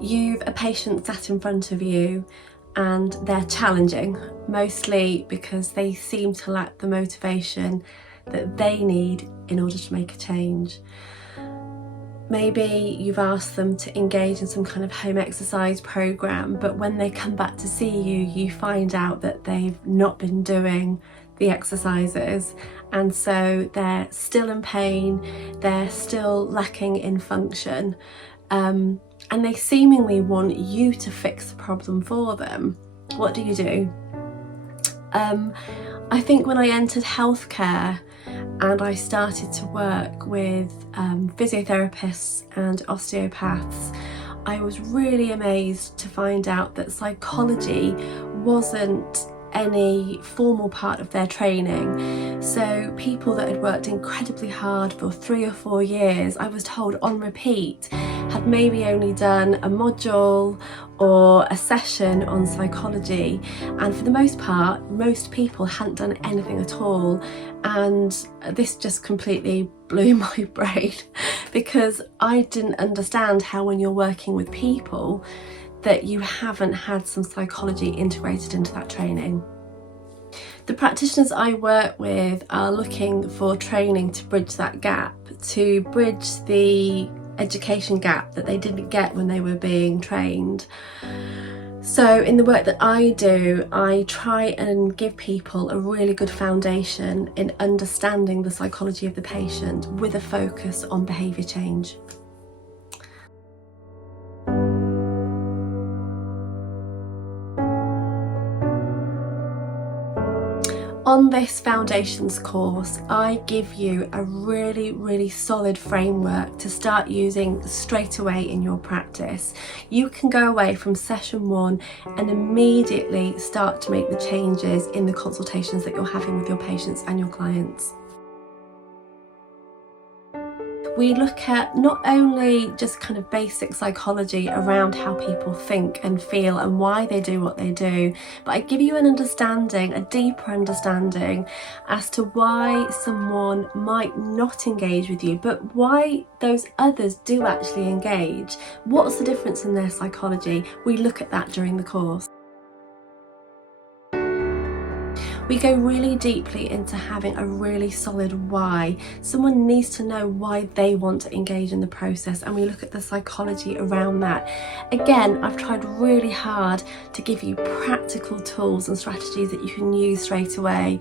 You've a patient sat in front of you and they're challenging, mostly because they seem to lack the motivation that they need in order to make a change. Maybe you've asked them to engage in some kind of home exercise program, but when they come back to see you, you find out that they've not been doing the exercises, and so they're still in pain, they're still lacking in function, and they seemingly want you to fix the problem for them. What do you do? I think when I entered healthcare and I started to work with physiotherapists and osteopaths, I was really amazed to find out that psychology wasn't any formal part of their training. So people that had worked incredibly hard for 3 or 4 years, I was told on repeat, had maybe only done a module or a session on psychology, and for the most part most people hadn't done anything at all. And this just completely blew my brain because I didn't understand how, when you're working with people, that you haven't had some psychology integrated into that training. The practitioners I work with are looking for training to bridge that gap, to bridge the education gap that they didn't get when they were being trained. So in the work that I do, I try and give people a really good foundation in understanding the psychology of the patient with a focus on behaviour change. On this Foundations course, I give you a really solid framework to start using straight away in your practice. You can go away from session 1 and immediately start to make the changes in the consultations that you're having with your patients and your clients. We look at not only just kind of basic psychology around how people think and feel and why they do what they do, but I give you an understanding, a deeper understanding as to why someone might not engage with you, but why those others do actually engage. What's the difference in their psychology? We look at that during the course. We go really deeply into having a really solid why. Someone needs to know why they want to engage in the process, and we look at the psychology around that. Again, I've tried really hard to give you practical tools and strategies that you can use straight away.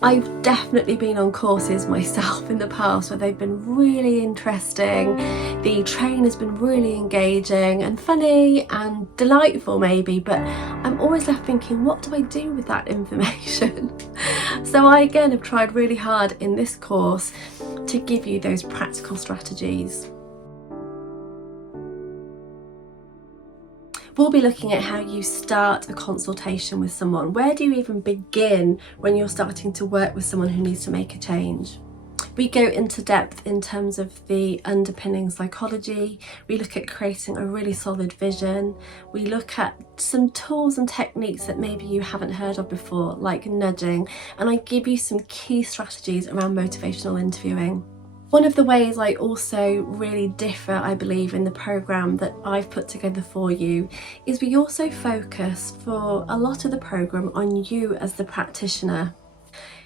I've definitely been on courses myself in the past where they've been really interesting, the trainer's been really engaging and funny and delightful maybe, but I'm always left thinking, what do I do with that information? So I again have tried really hard in this course to give you those practical strategies. We'll be looking at how you start a consultation with someone. Where do you even begin when you're starting to work with someone who needs to make a change? We go into depth in terms of the underpinning psychology. We look at creating a really solid vision. We look at some tools and techniques that maybe you haven't heard of before, like nudging, and I give you some key strategies around motivational interviewing. One of the ways I also really differ, I believe, in the programme that I've put together for you is we also focus for a lot of the programme on you as the practitioner.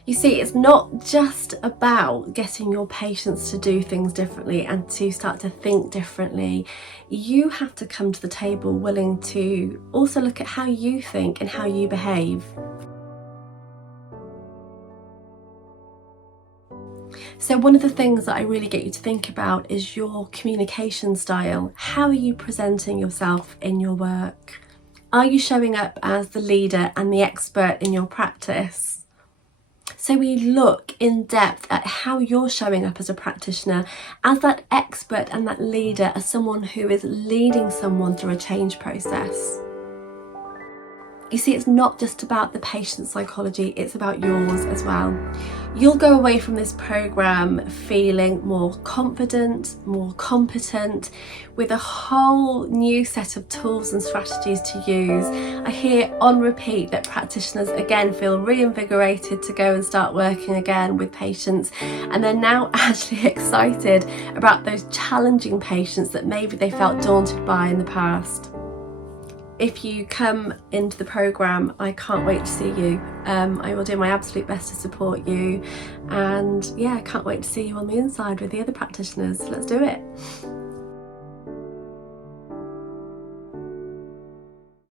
You see, it's not just about getting your patients to do things differently and to start to think differently. You have to come to the table willing to also look at how you think and how you behave. So one of the things that I really get you to think about is your communication style. How are you presenting yourself in your work? Are you showing up as the leader and the expert in your practice? So we look in depth at how you're showing up as a practitioner, as that expert and that leader, as someone who is leading someone through a change process. You see, it's not just about the patient's psychology, it's about yours as well. You'll go away from this programme feeling more confident, more competent, with a whole new set of tools and strategies to use. I hear on repeat that practitioners again feel reinvigorated to go and start working again with patients, and they're now actually excited about those challenging patients that maybe they felt daunted by in the past. If you come into the programme, I can't wait to see you. I will do my absolute best to support you, and yeah, I can't wait to see you on the inside with the other practitioners. Let's do it.